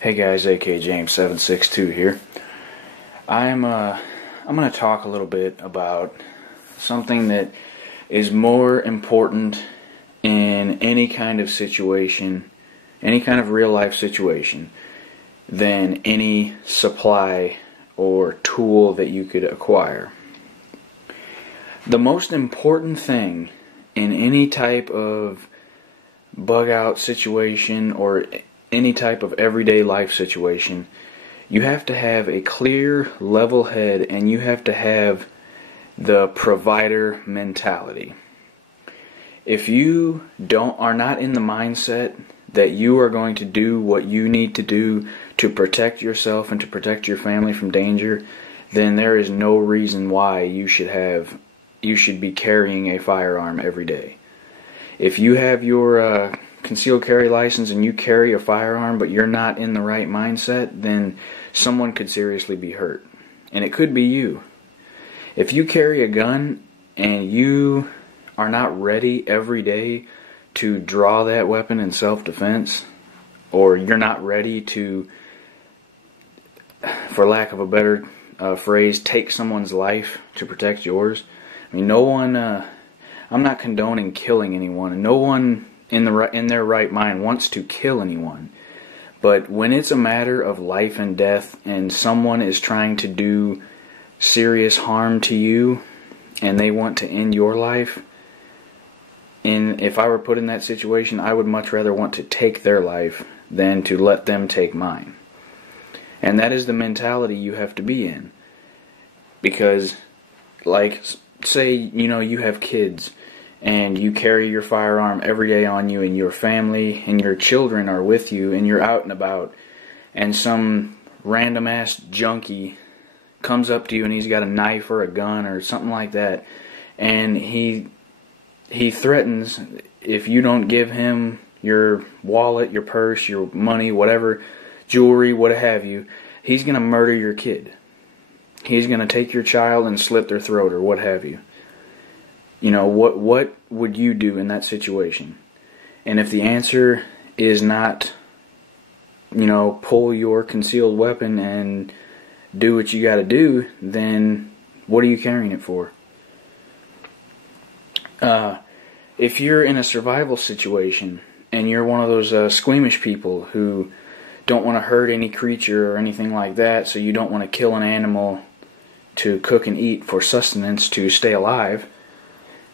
Hey guys, AK James 762 here. I'm going to talk a little bit about something that is more important in any kind of situation, any kind of real life situation, than any supply or tool that you could acquire. The most important thing in any type of bug out situation or any type of everyday life situation, you have to have a clear, level head, and you have to have the provider mentality. If you are not in the mindset that you are going to do what you need to do to protect yourself and to protect your family from danger, then there is no reason why you should be carrying a firearm every day. If you have your concealed carry license and you carry a firearm but you're not in the right mindset, then someone could seriously be hurt. And it could be you. If you carry a gun and you are not ready every day to draw that weapon in self-defense, or you're not ready to, for lack of a better phrase, take someone's life to protect yours. I mean, I'm not condoning killing anyone, and no one in their right mind wants to kill anyone. But when it's a matter of life and death and someone is trying to do serious harm to you and they want to end your life, and if I were put in that situation, I would much rather want to take their life than to let them take mine. And that is the mentality you have to be in. Because, like, say, you have kids and you carry your firearm every day on you, and your family and your children are with you, and you're out and about, and some random ass junkie comes up to you and he's got a knife or a gun or something like that, and he threatens, if you don't give him your wallet, your purse, your money, whatever, jewelry, what have you, he's going to murder your kid. He's going to take your child and slit their throat or what have you. What would you do in that situation? And if the answer is not, pull your concealed weapon and do what you got to do, then what are you carrying it for? If you're in a survival situation and you're one of those squeamish people who don't want to hurt any creature or anything like that, so you don't want to kill an animal to cook and eat for sustenance to stay alive,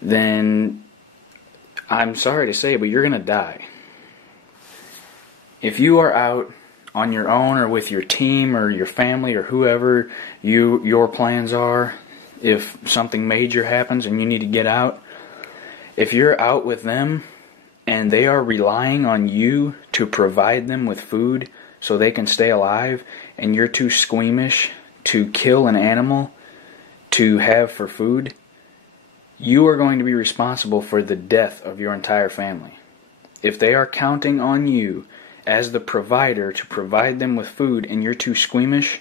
then I'm sorry to say, but you're going to die. If you are out on your own or with your team or your family or whoever your plans are, if something major happens and you need to get out, if you're out with them and they are relying on you to provide them with food so they can stay alive, and you're too squeamish to kill an animal to have for food, you are going to be responsible for the death of your entire family. If they are counting on you as the provider to provide them with food, and you're too squeamish,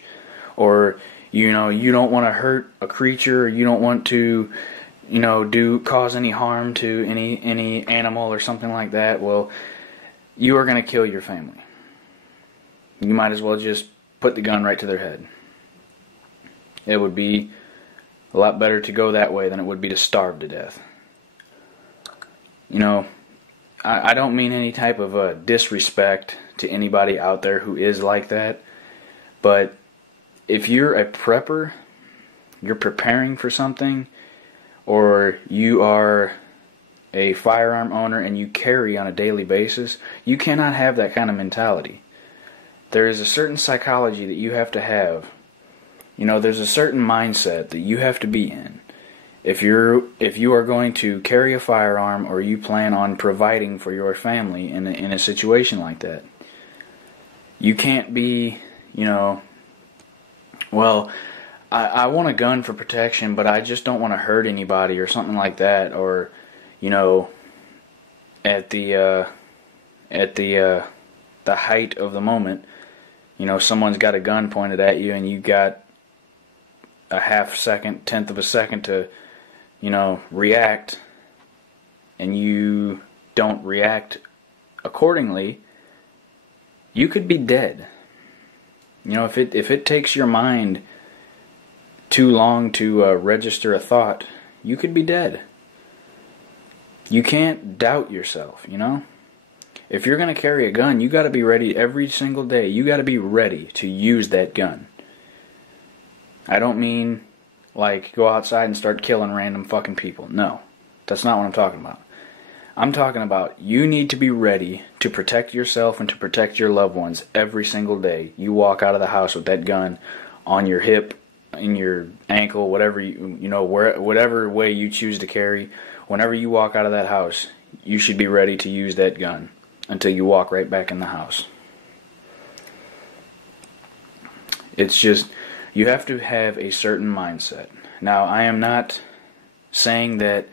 or you don't want to hurt a creature, or you don't want to cause any harm to any animal or something like that, well, you are going to kill your family. You might as well just put the gun right to their head. It would be a lot better to go that way than it would be to starve to death. I don't mean any type of disrespect to anybody out there who is like that, but if you're a prepper, you're preparing for something, or you are a firearm owner and you carry on a daily basis, you cannot have that kind of mentality. There is a certain psychology that you have to have. There's a certain mindset that you have to be in. If you are going to carry a firearm, or you plan on providing for your family in a situation like that, you can't be, well, I want a gun for protection, but I just don't want to hurt anybody or something like that, or at the height of the moment, someone's got a gun pointed at you and you got a half second, tenth of a second to, react, and you don't react accordingly, you could be dead. You know, if it takes your mind too long to register a thought, you could be dead. You can't doubt yourself, you know? If you're going to carry a gun, you got to be ready every single day. You got to be ready to use that gun. I don't mean like go outside and start killing random fucking people. No, that's not what I'm talking about. I'm talking about you need to be ready to protect yourself and to protect your loved ones every single day. You walk out of the house with that gun on your hip, in your ankle, whatever whatever way you choose to carry. Whenever you walk out of that house, you should be ready to use that gun until you walk right back in the house. It's just, you have to have a certain mindset. Now, I am not saying that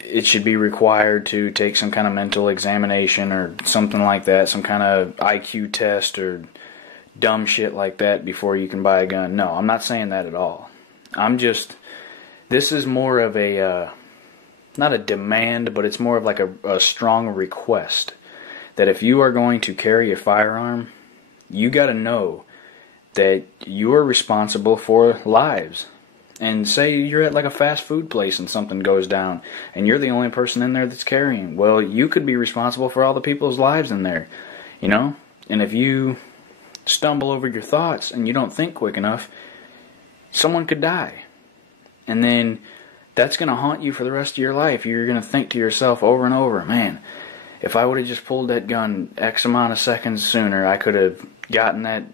it should be required to take some kind of mental examination or something like that, some kind of IQ test or dumb shit like that before you can buy a gun. No, I'm not saying that at all. This is more of a, not a demand, but it's more of like a strong request that if you are going to carry a firearm, you got to know that you are responsible for lives. And say you're at like a fast food place and something goes down and you're the only person in there that's carrying. Well, you could be responsible for all the people's lives in there, you know? And if you stumble over your thoughts and you don't think quick enough, someone could die. And then that's going to haunt you for the rest of your life. You're going to think to yourself over and over, man, if I would have just pulled that gun X amount of seconds sooner, I could have gotten that,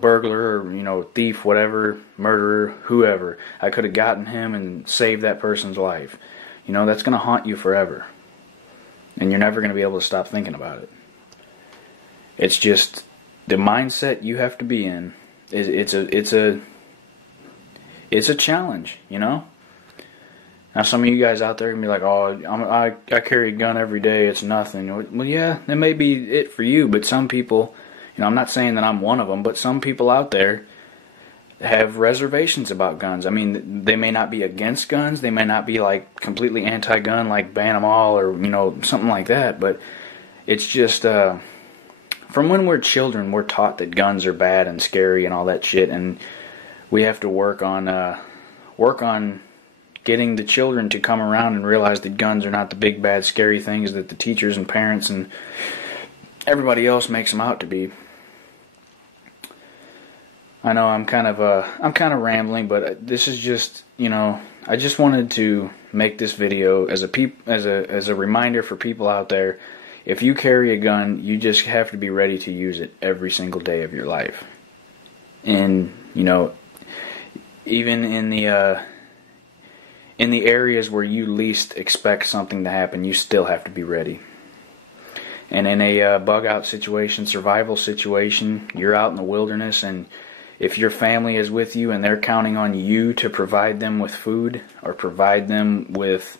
burglar or, thief, whatever, murderer, whoever. I could have gotten him and saved that person's life. That's going to haunt you forever. And you're never going to be able to stop thinking about it. It's just the mindset you have to be in. It's a challenge, Now, some of you guys out there can be like, oh, I carry a gun every day, it's nothing. Well, yeah, that may be it for you, but some people, I'm not saying that I'm one of them, but some people out there have reservations about guns. I mean, they may not be against guns, they may not be like completely anti-gun, like ban them all or, something like that, but it's just, from when we're children, we're taught that guns are bad and scary and all that shit, and we have to work on getting the children to come around and realize that guns are not the big bad scary things that the teachers and parents and everybody else makes them out to be. I know I'm kind of rambling, but this is just, I just wanted to make this video as a reminder for people out there. If you carry a gun, you just have to be ready to use it every single day of your life. And, even in the areas where you least expect something to happen, you still have to be ready. And in a bug-out situation, survival situation, you're out in the wilderness, and if your family is with you and they're counting on you to provide them with food or provide them with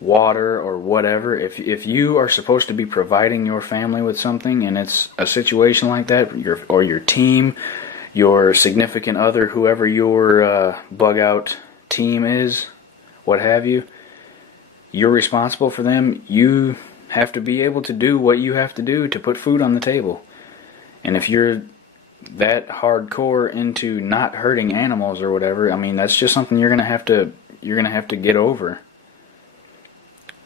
water or whatever, if you are supposed to be providing your family with something and it's a situation like that, or your team, your significant other, whoever your bug-out team is, what have you, you're responsible for them. You have to be able to do what you have to do to put food on the table. And if you're that hardcore into not hurting animals or whatever, I mean, that's just something you're gonna have to get over.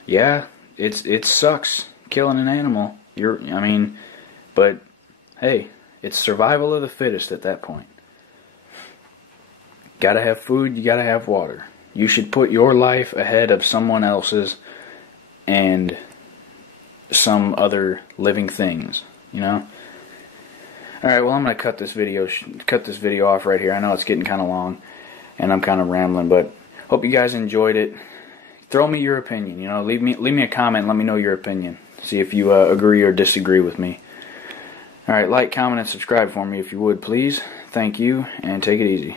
Yeah, it sucks killing an animal. But hey, it's survival of the fittest at that point. Gotta have food, you gotta have water. You should put your life ahead of someone else's and some other living things, Alright, well, I'm going to cut this video off right here. I know it's getting kind of long and I'm kind of rambling, but hope you guys enjoyed it. Throw me your opinion, leave me a comment and let me know your opinion. See if you agree or disagree with me. Alright, like, comment, and subscribe for me if you would, please. Thank you, and take it easy.